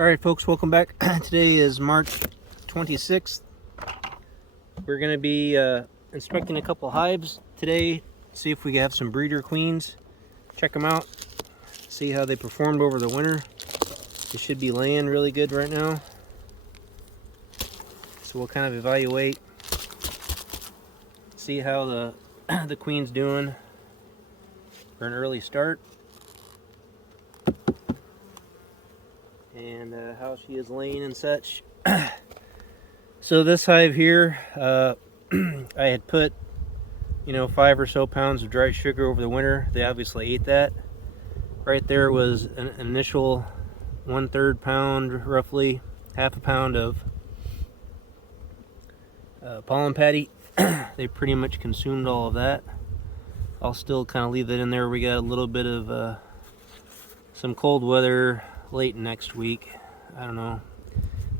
Alright folks, welcome back. Today is March 26th. We're going to be inspecting a couple hives today, see if we have some breeder queens, check them out, see how they performed over the winter. They should be laying really good right now. So we'll kind of evaluate, see how the queen's doing for an early start. And how she is laying and such. So this hive here, I had put 5 or so pounds of dry sugar over the winter. They obviously ate that. Right there was an initial 1/3 pound, roughly half a pound of pollen patty. They pretty much consumed all of that. I'll still kind of leave that in there. We got a little bit of some cold weather late next week. I don't know,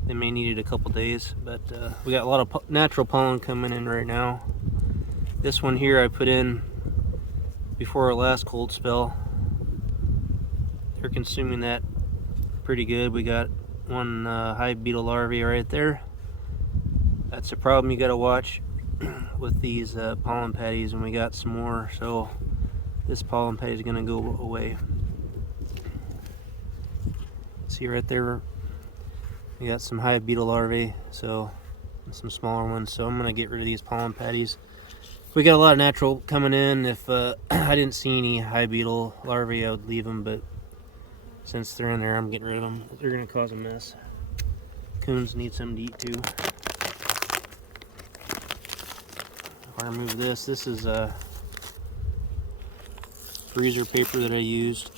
they may need it a couple days, but we got a lot of natural pollen coming in right now. This one here I put in before our last cold spell. They're consuming that pretty good. We got one hive beetle larvae right there. That's a problem you got to watch with these pollen patties, and we got some more, so this pollen patty is going to go away. See right there, we got some hive beetle larvae, so some smaller ones. So I'm gonna get rid of these pollen patties. We got a lot of natural coming in. If I didn't see any hive beetle larvae, I would leave them, but since they're in there, I'm getting rid of them. They're gonna cause a mess. Coons need something to eat too. If I remove this, this is freezer paper that I used.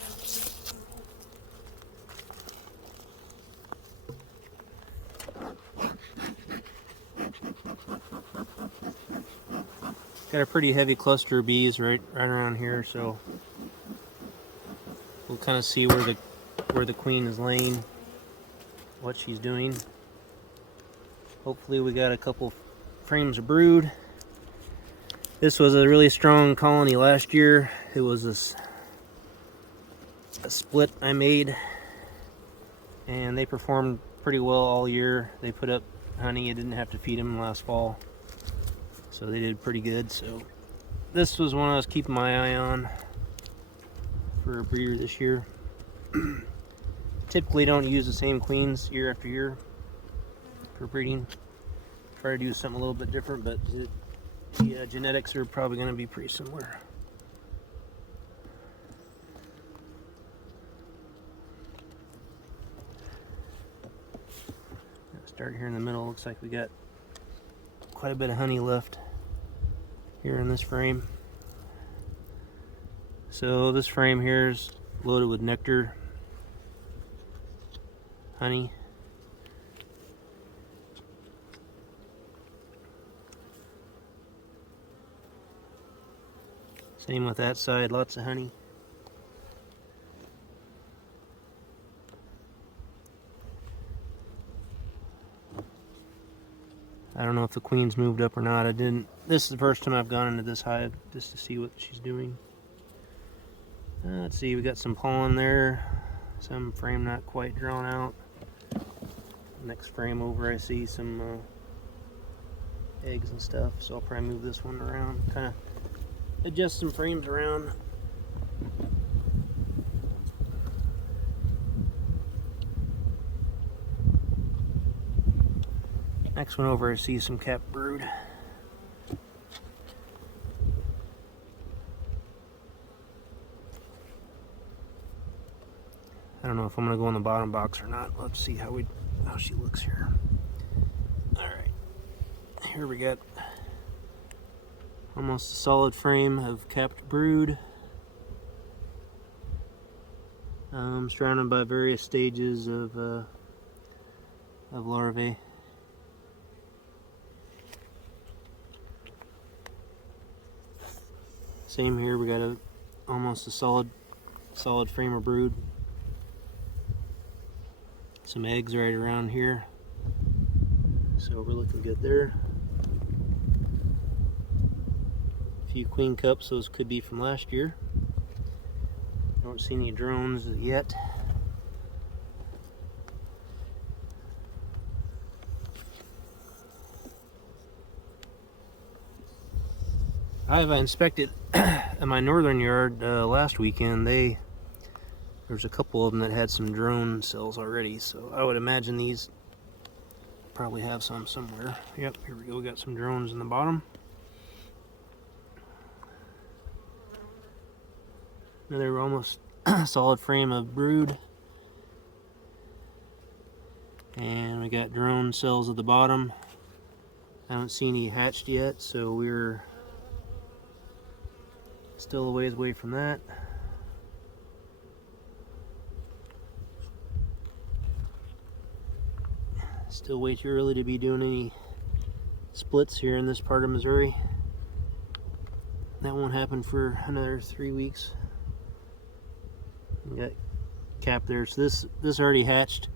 Got a pretty heavy cluster of bees right around here, so we'll kind of see where the queen is laying, what she's doing. Hopefully we got a couple frames of brood. This was a really strong colony last year. It was a split I made, and they performed pretty well all year. They put up honey. I didn't have to feed them last fall, so they did pretty good. So this was one I was keeping my eye on for a breeder this year. Typically don't use the same queens year after year for breeding. Try to do something a little bit different, but the genetics are probably going to be pretty similar. Start here in the middle. Looks like we got quite a bit of honey left here in this frame. So this frame here is loaded with nectar, honey. Same with that side, lots of honey. I don't know if the queen's moved up or not. I didn't. This is the first time I've gone into this hive just to see what she's doing. Let's see, we got some pollen there. Some frame not quite drawn out. Next frame over I see some eggs and stuff, so I'll probably move this one around. Kind of adjust some frames around. Next one over I see some capped brood. I don't know if I'm gonna go in the bottom box or not. Let's see how she looks here. Alright. Here we got almost a solid frame of capped brood. Surrounded by various stages of larvae. Same here, we got almost a solid frame of brood. Some eggs right around here, so we're looking good there. A few queen cups, those could be from last year. Don't see any drones yet. hive I inspected in my northern yard last weekend, there's a couple of them that had some drone cells already, so I would imagine these probably have some somewhere. Yep, here we go, we got some drones in the bottom. Another almost solid frame of brood. And we got drone cells at the bottom. I don't see any hatched yet, so we're still a ways away from that. Still way too early to be doing any splits here in this part of Missouri. That won't happen for another 3 weeks. We got cap there. So this already hatched,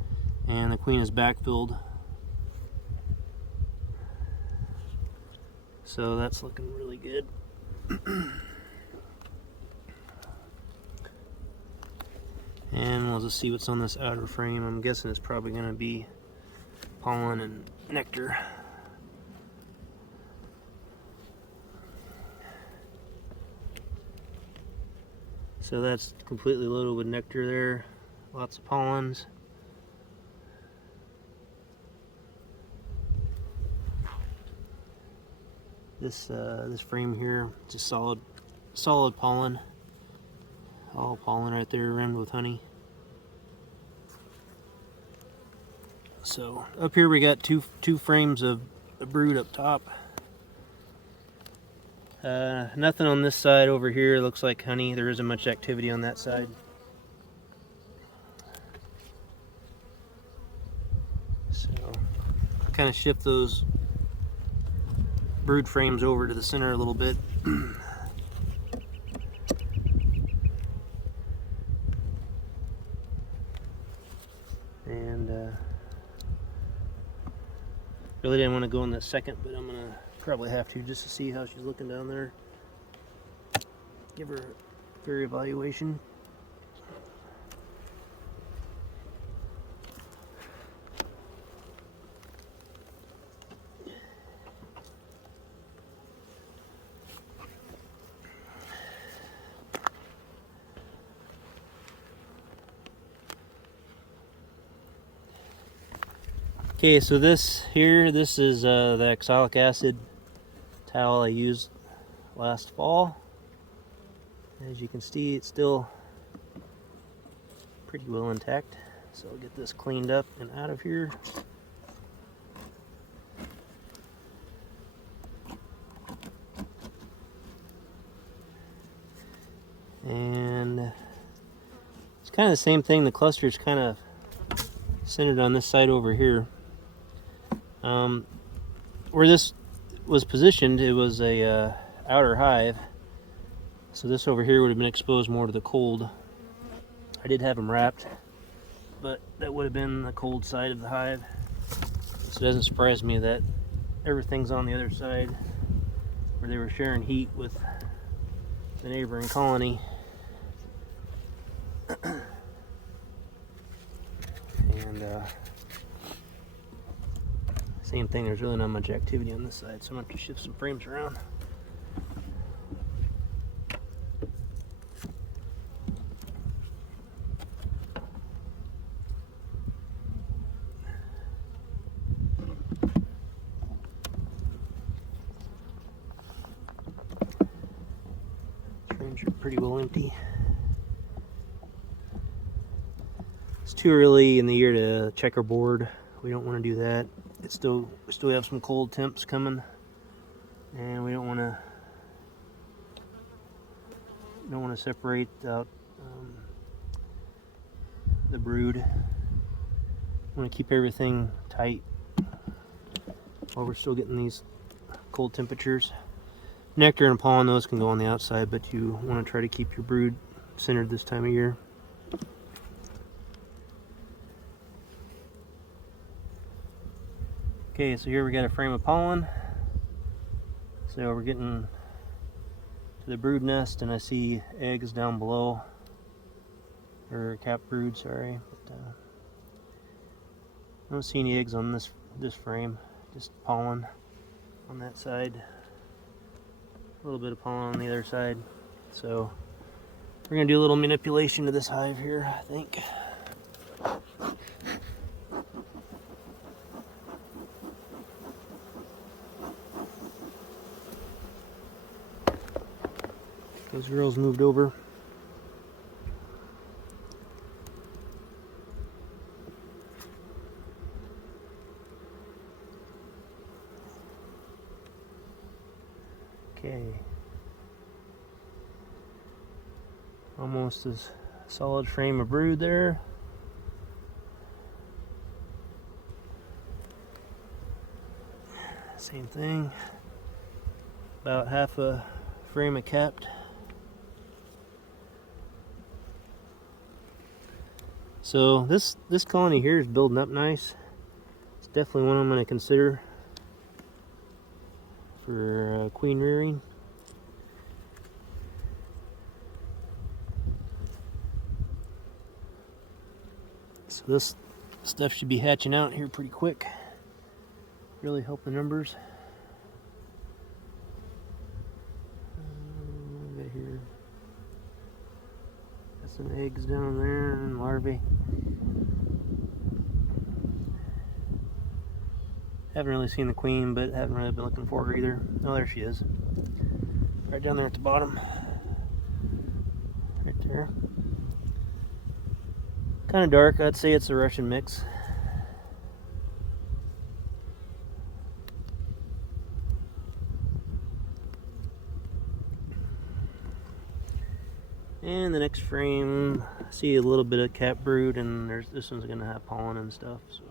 and the queen is backfilled. So that's looking really good. And we'll just see what's on this outer frame. I'm guessing it's probably going to be pollen and nectar. So that's completely loaded with nectar there. Lots of pollens. This frame here, just solid pollen. All pollen right there, rimmed with honey. So up here we got two frames of brood up top. Nothing on this side over here. Looks like honey. There isn't much activity on that side. So kind of shift those brood frames over to the center a little bit. And really didn't want to go in that second, but I'm gonna probably have to, just to see how she's looking down there. Give her a fair evaluation. Okay, so this is the oxalic acid towel I used last fall. As you can see, it's still pretty well intact. So I'll get this cleaned up and out of here. And it's kind of the same thing. The cluster is kind of centered on this side over here. Where this was positioned, it was a outer hive, so this over here would have been exposed more to the cold. I did have them wrapped, but that would have been the cold side of the hive, so it doesn't surprise me that everything's on the other side where they were sharing heat with the neighboring colony. And same thing, there's really not much activity on this side, so I'm going to have to shift some frames around. Frames are pretty well empty. It's too early in the year to checkerboard. We don't want to do that. We still have some cold temps coming, and we don't want to separate out the brood. We want to keep everything tight while we're still getting these cold temperatures. Nectar and pollen, those can go on the outside, but you want to try to keep your brood centered this time of year. Okay, so here we got a frame of pollen. So we're getting to the brood nest, and I see eggs down below, or cap brood, sorry. But, I don't see any eggs on this frame, just pollen on that side little bit of pollen on the other side. So we're gonna do a little manipulation to this hive here, I think. Those girls moved over. Okay. Almost as solid frame of brood there. Same thing. About half a frame of capped. So this colony here is building up nice. It's definitely one I'm going to consider for queen rearing. So this stuff should be hatching out here pretty quick. Really help the numbers. Right here. Got some eggs down there and larvae. Haven't really seen the queen, but haven't really been looking for her either. Oh, there she is. Right down there at the bottom. Right there. Kind of dark. I'd say it's a Russian mix. And the next frame, I see a little bit of cap brood, and this one's going to have pollen and stuff. So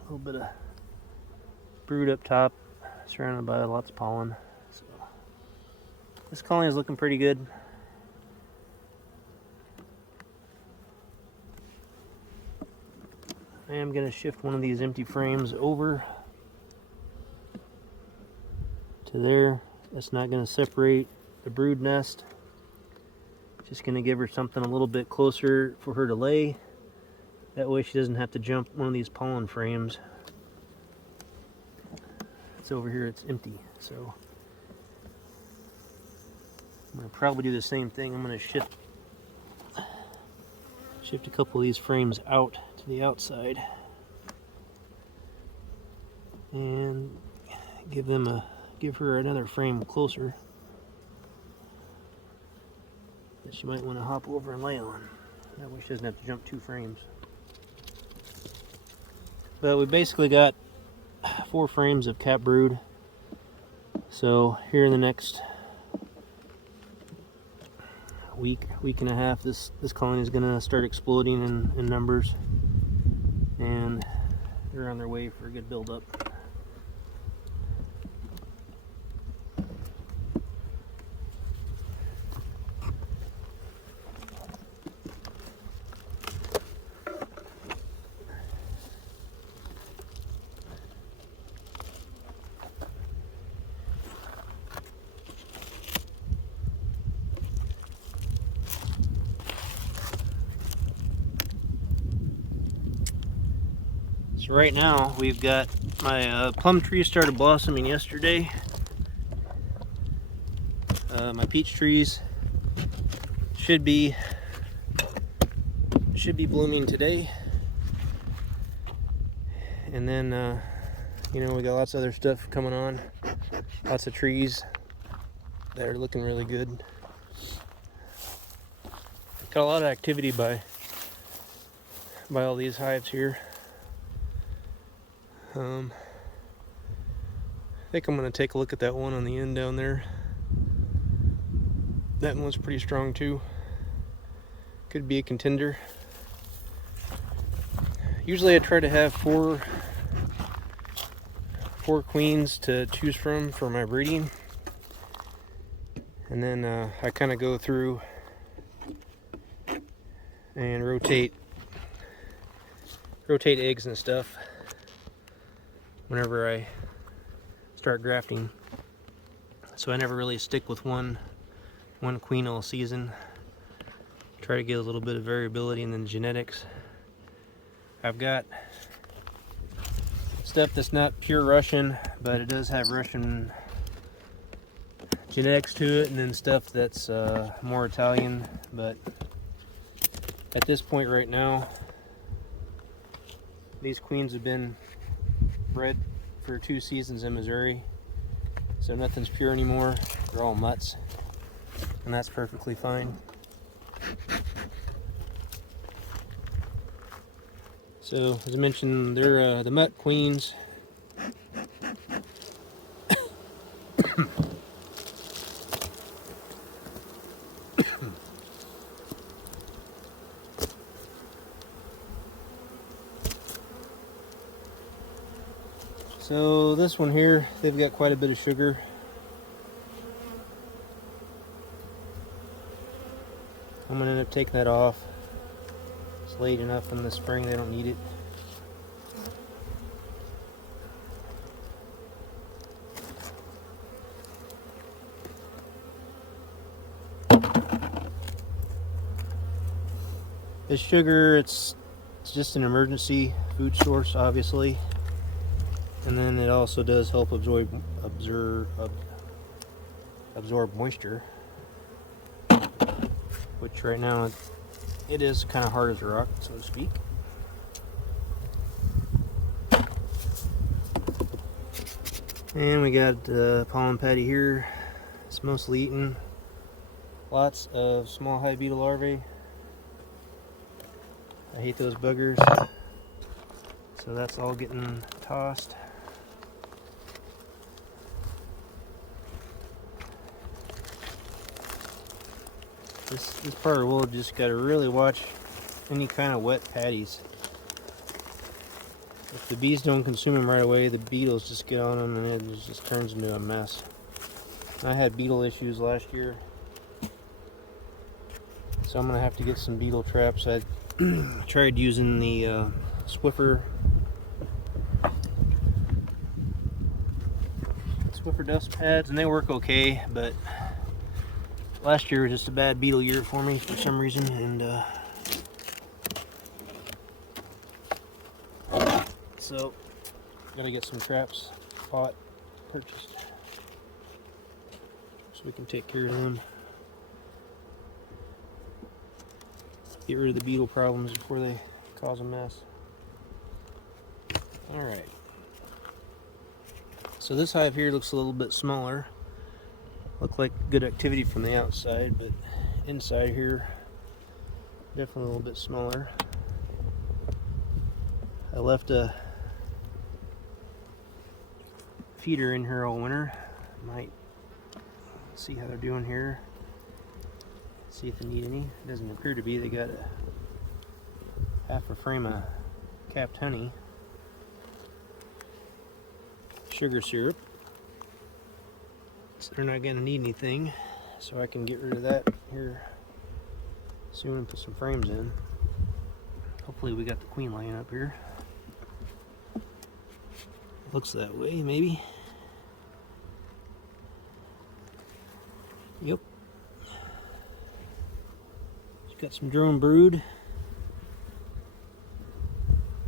a little bit of brood up top, surrounded by lots of pollen. So this colony is looking pretty good. I am going to shift one of these empty frames over to there. It's not going to separate the brood nest. Just going to give her something a little bit closer for her to lay. That way she doesn't have to jump one of these pollen frames. It's over here, it's empty. So I'm going to probably do the same thing. I'm going to shift a couple of these frames out to the outside and give her another frame closer that she might want to hop over and lay on. That way she doesn't have to jump 2 frames. But we basically got 4 frames of cap brood. So here in the next week and a half, this colony is going to start exploding in numbers, and they're on their way for a good build-up. So right now we've got my plum tree started blossoming yesterday. My peach trees should be blooming today. And then you know, we got lots of other stuff coming on. Lots of trees that are looking really good. Got a lot of activity by all these hives here. I think I'm going to take a look at that one on the end down there. That one's pretty strong too. Could be a contender. Usually I try to have four queens to choose from for my breeding. And then I kind of go through and rotate eggs and stuff whenever I start grafting. So I never really stick with one queen all season. Try to get a little bit of variability in the genetics. I've got stuff that's not pure Russian, but it does have Russian genetics to it, and then stuff that's more Italian. But at this point right now, these queens have been bred for 2 seasons in Missouri, so nothing's pure anymore. They're all mutts, and that's perfectly fine. So as I mentioned, they're the mutt queens. So this one here, they've got quite a bit of sugar. I'm gonna end up taking that off. It's late enough in the spring, they don't need it. This sugar, it's just an emergency food source, obviously. And then it also does help absorb moisture, which right now it is kind of hard as a rock, so to speak. And we got pollen patty here. It's mostly eaten. Lots of small hive beetle larvae. I hate those buggers. So that's all getting tossed. This part of the world just got to really watch any kind of wet patties. If the bees don't consume them right away, the beetles just get on them and it just turns into a mess. I had beetle issues last year, so I'm going to have to get some beetle traps. I tried using the Swiffer dust pads, and they work okay, but last year was just a bad beetle year for me for some reason, and so gotta get some traps bought, purchased, so we can take care of them. Get rid of the beetle problems before they cause a mess. Alright. So this hive here looks a little bit smaller. Look like good activity from the outside, but inside here, definitely a little bit smaller. I left a feeder in here all winter. Might see how they're doing here. See if they need any. It doesn't appear to be. They got half a frame of capped honey. Sugar syrup. So they're not going to need anything, so I can get rid of that here soon and put some frames in. Hopefully we got the queen laying up here. Looks that way, maybe. Yep. She's got some drone brood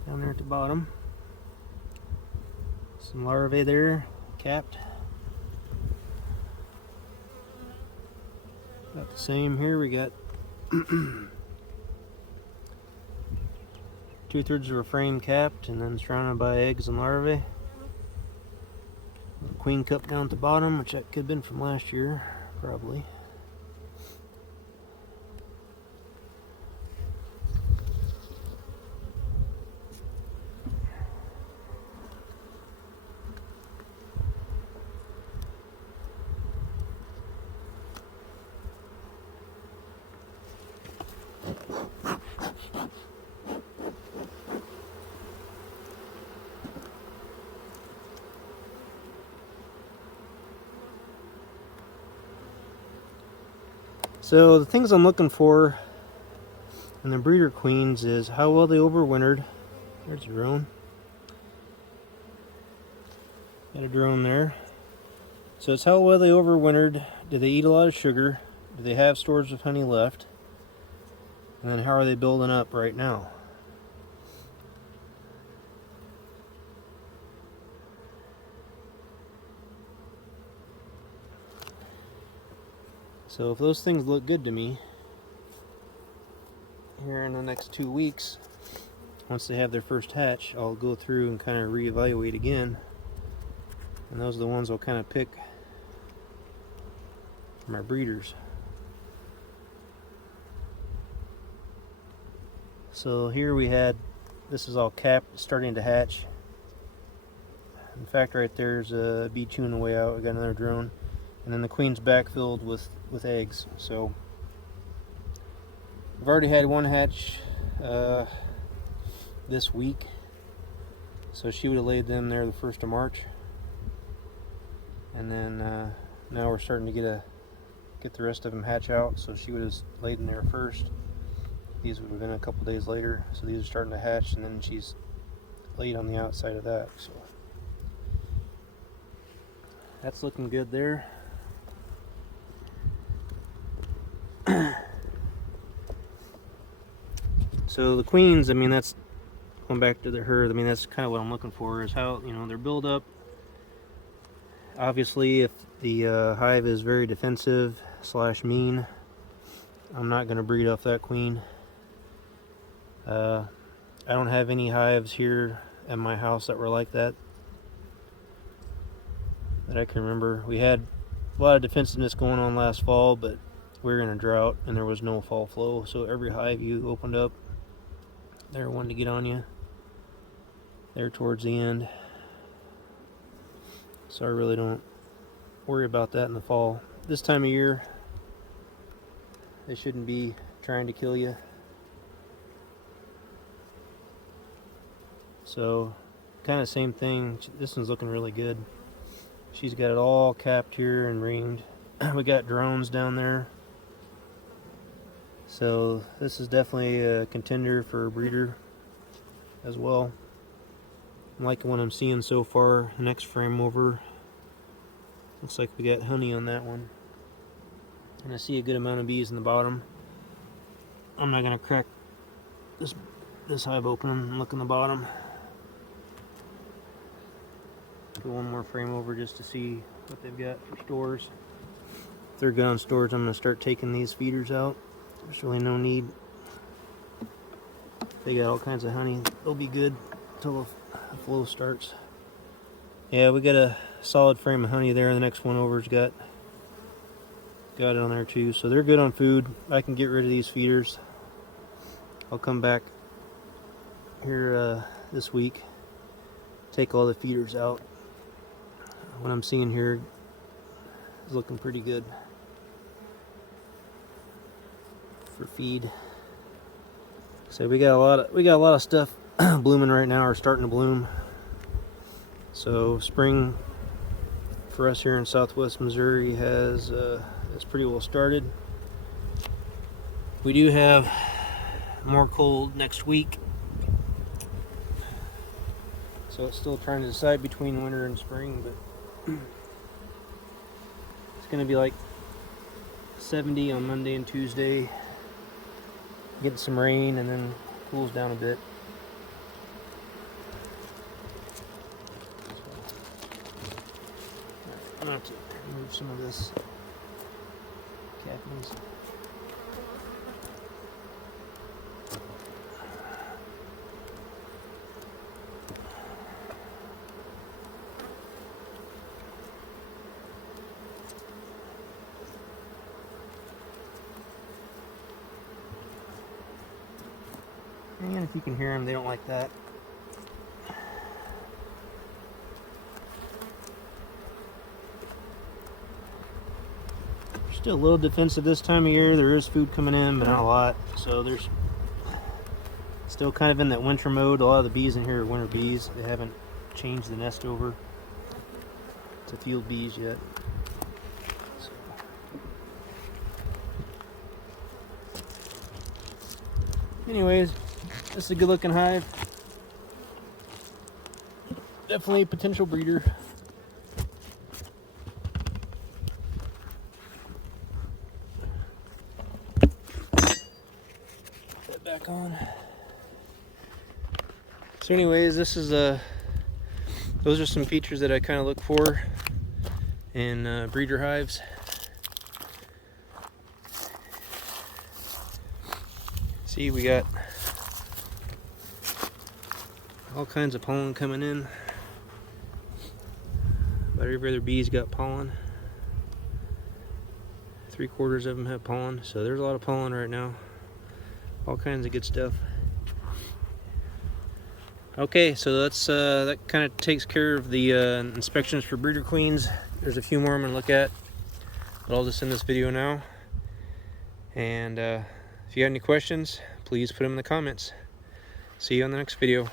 down there at the bottom. Some larvae there, capped. About the same here. We got 2/3 of a frame capped and then surrounded by eggs and larvae. Queen cup down at the bottom, which that could have been from last year, probably. So the things I'm looking for in the breeder queens is how well they overwintered. There's a drone. Got a drone there. So it's how well they overwintered. Do they eat a lot of sugar? Do they have stores of honey left? And then how are they building up right now? So if those things look good to me here in the next 2 weeks, once they have their first hatch, I'll go through and kind of reevaluate again. And those are the ones I'll kind of pick for my breeders. So here we had, this is all capped, starting to hatch. In fact, right there's a bee chewing away out. We got another drone. And then the queen's backfilled with eggs. So I've already had one hatch this week. So she would have laid them there the 1st of March. And then now we're starting to get the rest of them hatch out. So she would have laid them there first. These would have been a couple days later. So these are starting to hatch, and then she's laid on the outside of that. So that's looking good there. So the queens, I mean, that's going back to the herd. I mean, that's kind of what I'm looking for, is how, you know, their build up. Obviously, if the hive is very defensive / mean, I'm not going to breed off that queen. I don't have any hives here at my house that were like that I can remember. We had a lot of defensiveness going on last fall, but we were in a drought and there was no fall flow, so every hive you opened up, they're wanting to get on you there towards the end. So I really don't worry about that in the fall. This time of year, they shouldn't be trying to kill you. So kind of same thing. This one's looking really good. She's got it all capped here and ringed. We got drones down there. So this is definitely a contender for a breeder as well. I'm liking what I'm seeing so far. The next frame over, looks like we got honey on that one. And I see a good amount of bees in the bottom. I'm not gonna crack this hive open and look in the bottom. Go one more frame over just to see what they've got for stores. If they're good on storage, I'm gonna start taking these feeders out. There's really no need. They got all kinds of honey. They'll be good until the flow starts. Yeah, we got a solid frame of honey there. The next one over's got it on there too. So they're good on food. I can get rid of these feeders. I'll come back here this week, take all the feeders out. What I'm seeing here is looking pretty good for feed. So we got a lot of stuff blooming right now, or starting to bloom. So spring for us here in Southwest Missouri has pretty well started. We do have more cold next week, so it's still trying to decide between winter and spring, but it's going to be like 70 on Monday and Tuesday, getting some rain, and then cools down a bit. I'm going to have to remove some of this cappings. And if you can hear them, they don't like that. Still a little defensive this time of year. There is food coming in, but not a lot. So there's still kind of in that winter mode. A lot of the bees in here are winter bees. They haven't changed the nest over to field bees yet. So. Anyways, this is a good looking hive. Definitely a potential breeder. Back on. So anyways, this is those are some features that I kind of look for in breeder hives. See, we got all kinds of pollen coming in. About every other bee's got pollen. 3/4 of them have pollen, so there's a lot of pollen right now. All kinds of good stuff. Okay, so that's that kind of takes care of the inspections for breeder queens. There's a few more I'm gonna look at, but I'll just end this video now. And if you got any questions, please put them in the comments. See you on the next video.